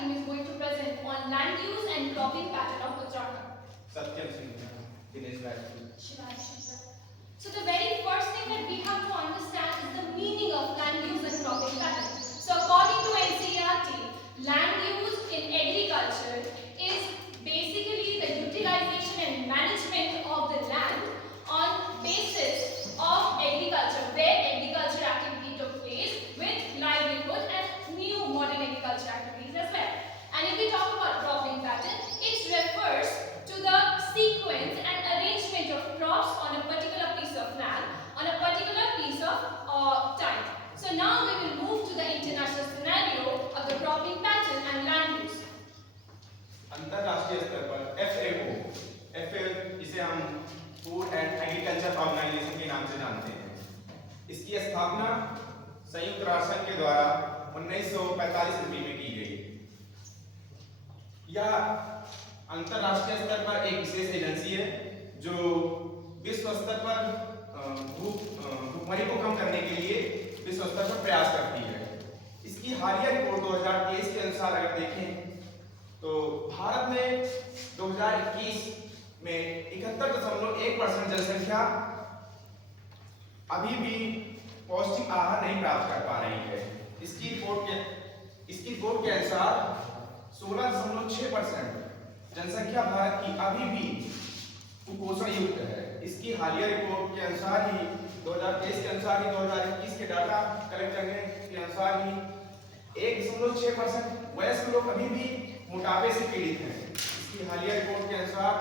team is going to present on land use and cropping pattern of Uttarakhand. Satyam Singh, Dinesh Rajput. So the very first thing that we have to understand is the meaning of land use and cropping pattern. So according to NCERT, land use in agriculture is basically the utilization and management of the land on basis of agriculture, where agriculture activity took place with livelihood and new modern agriculture activities as well. And if we talk about cropping pattern, it refers to the sequence and arrangement of crops on a particular piece of land on a particular piece of time. So now we will move to the international scenario of the cropping pattern and land use. अंतरराष्ट्रीय स्तर पर FAO, इसे हम food and agriculture organisation के नाम से जानते हैं। इसकी स्थापना संयुक्त राष्ट्र संघ के द्वारा 1945 ईस्वी में की गई। यह अंतरराष्ट्रीय स्तर पर एक विशेष एजेंसी है जो विश्व स्तर पर भूखमरी को कम करने के लिए विश्व स्तर पर प्रयास करती है। इसकी हालिया रिपोर्ट 2023 के अनुसार अगर देखें तो भारत में 2021 में 71.1% जनसंख्या अभी भी पौष्टिक आहार नहीं प्राप्त कर पा रही है। इसकी रिपोर्ट के अनुसार 16.6% जनसंख्या भारत की अभी भी कुपोषण युक्त है। इसकी हालिया रिपोर्ट के अनुसार ही 2023 के अनुसार ही 2021 के डाटा कलेक्ट करने के अनुसार ही 1.6% वयस्क लोग अभी भी मोटापे से पीड़ित हैं। इसकी हालिया रिपोर्ट के अनुसार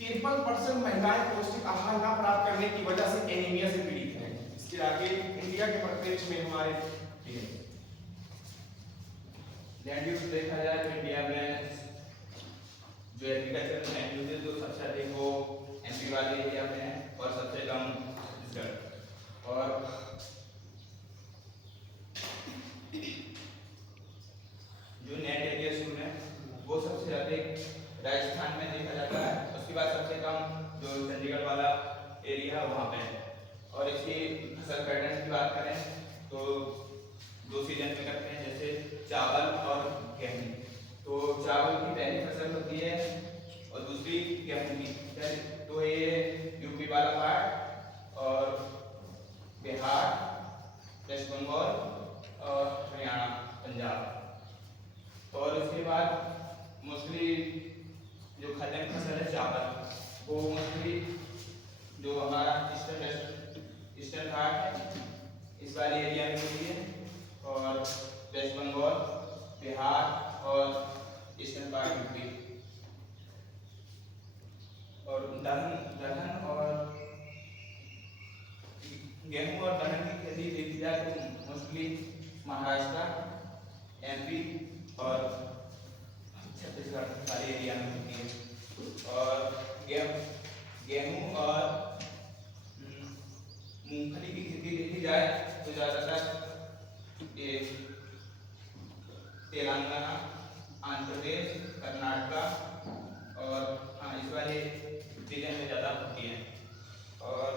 53% महिलाएं पौष्टिक आहार न प्राप्त करने की वजह से एनीमिया से पीड़ित हैं। इसके आगे इंडिया के परिप्रेक्ष्य में हमारे लैंड यूज देखा जाए तो इंडिया में जो एग्रीकल्चर लैंड यूज है जो सबसे अधिक वो एमपी वाले एरिया में है और सबसे कम छत्तीसगढ़। और जो नेट एरिया में वो सबसे अधिक राजस्थान में देखा जाता है। उसके बाद सबसे कम जो चंडीगढ़ वाला एरिया है वहाँ पे है। और इसकी फसल पैटर्न की बात करें तो 2 सीजन में करते हैं, जैसे चावल और गेहूं। तो चावल की पहली फसल होती है और दूसरी गेहूं की। तो ये यूपी वाला पार्ट और बिहार, वेस्ट बंगाल और हरियाणा, पंजाब। और उसके बाद मोस्टली जो खाद्यान्न फसल है चावल, वो मोस्टली जो हमारा ईस्टर्न घाट है इस वाले एरिया में होती है और वेस्ट बंगाल, बिहार और ईस्टर्न पार्ट यूपी। और दलहन और गेहूं और दलहन की खेती देखी जाए तो मोस्टली महाराष्ट्र, एमपी और छत्तीसगढ़ वाले एरिया में होती है। और गेहूं और मूंगफली की खेती देखी जाए तो ज़्यादातर ये तेलंगाना, आंध्र प्रदेश, कर्नाटक और इस वाले रीजन में ज़्यादा होती है। और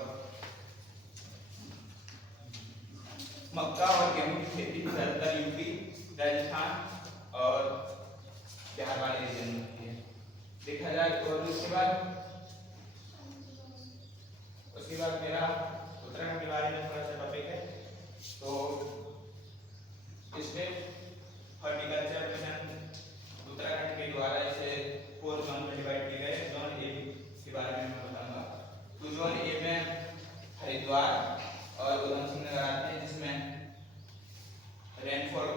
मक्का और गेहूं की खेती ज़्यादातर यूपी, राजस्थान और बिहार वाले रीजन में होती है देखा जाए। और उसके बाद मेरा उत्तराखंड के बारे में थोड़ा सा टॉपिक है। तो स्टेट हॉर्टिकल्चर मिशन उत्तराखंड के द्वारा इसे 4 जोन में डिवाइड किए गए। जोन ए के बारे में मैं बताऊंगा। तो जोन ए में हरिद्वार और उधमसिंह नगर आते हैं, जिसमें रेनफॉल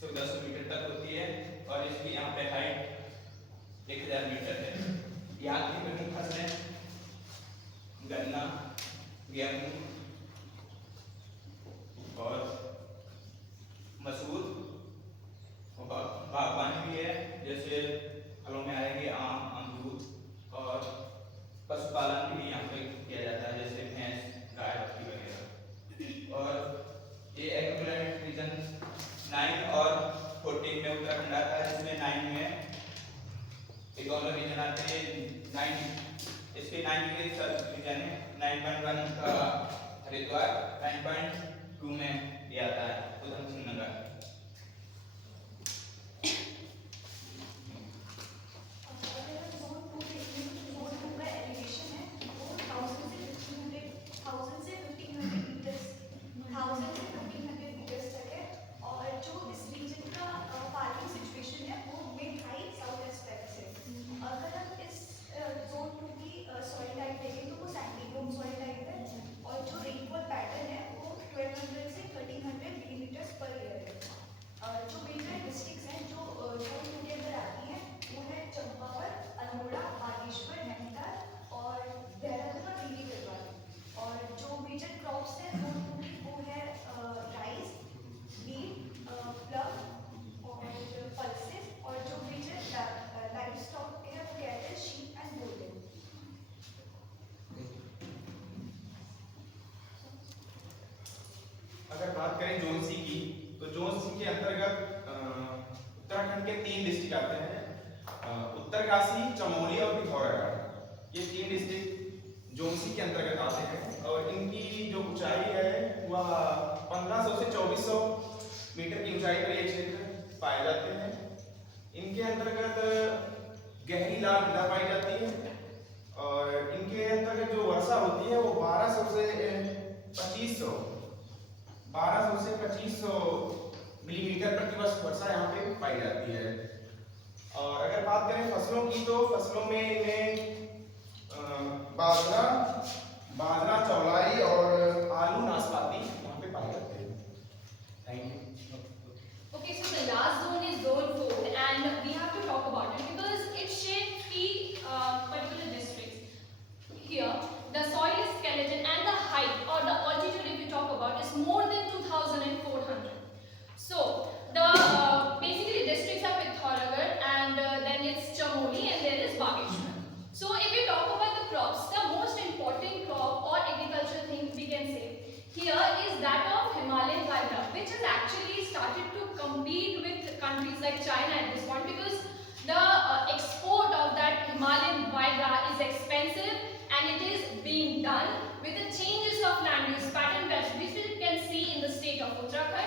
1400 मीटर तक होती है और इसकी यहाँ पे हाइट 1000 मीटर है। यहाँ की प्रमुख फसलें गन्ना, गेहूं और मसूर, बागवानी भी है, जैसे फलों में आएंगे आम, अमरूद। और पशुपालन भी यहाँ पे किया जाता है, जैसे भैंस, गाय, बकरी वगैरह। और ये एग्रीकल्चर रीजन 9 और 14 में उत्तराखंड आता है, जिसमें 9 में एक और रीजन आते हैं। 9 इसके 9 के रीजन है। 9.1 का हरिद्वार, 9.2 में ये आता है उधमसिंह नगर। डिस्ट्रिक्ट आते हैं उत्तरकाशी, चमोली और पिथौरागढ़। ये 3 डिस्ट्रिक्ट जोंसी के अंतर्गत आते हैं और इनकी जो ऊंचाई है वह 1500 से 2400 मीटर की ऊंचाई पर ये क्षेत्र पाए जाते हैं। इनके अंतर्गत गहरी लाल मृदा पाई जाती है और इनके अंतर्गत जो वर्षा होती है वो 1200 से 2500 मिलीमीटर प्रतिवर्ष वर्षा यहाँ पे पाई जाती है। और अगर बात करें फसलों की तो फसलों में इन्हें बाजरा, चौलाई और आलू, नाशपाती यहाँ पे पाए जाते हैं। Thank you. Okay, so the last zone is zone 4 and we have to talk about it because it shaped 3 particular districts. Here, the soil skeleton and the height or the altitude if you talk about is more than 2400. So, the basically districts are Pithoragarh and then it's Chamoli and there is Bageshwar. So, if you talk about the crops, the most important crop or agricultural thing we can say here is that of Himalayan Vajra, which has actually started to compete with countries like China at this point because the export of that Himalayan Vajra is expensive and it is being done with the changes of land use pattern which we can see in the state of Uttarakhand